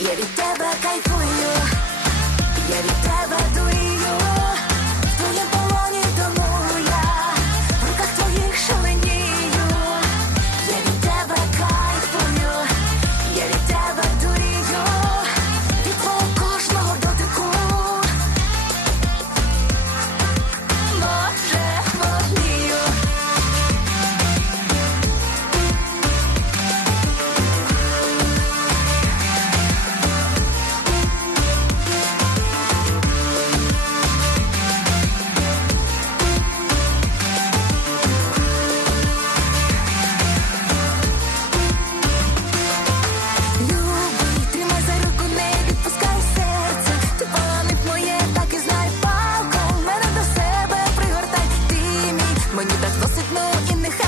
Я від тебе кайфую, no in the house.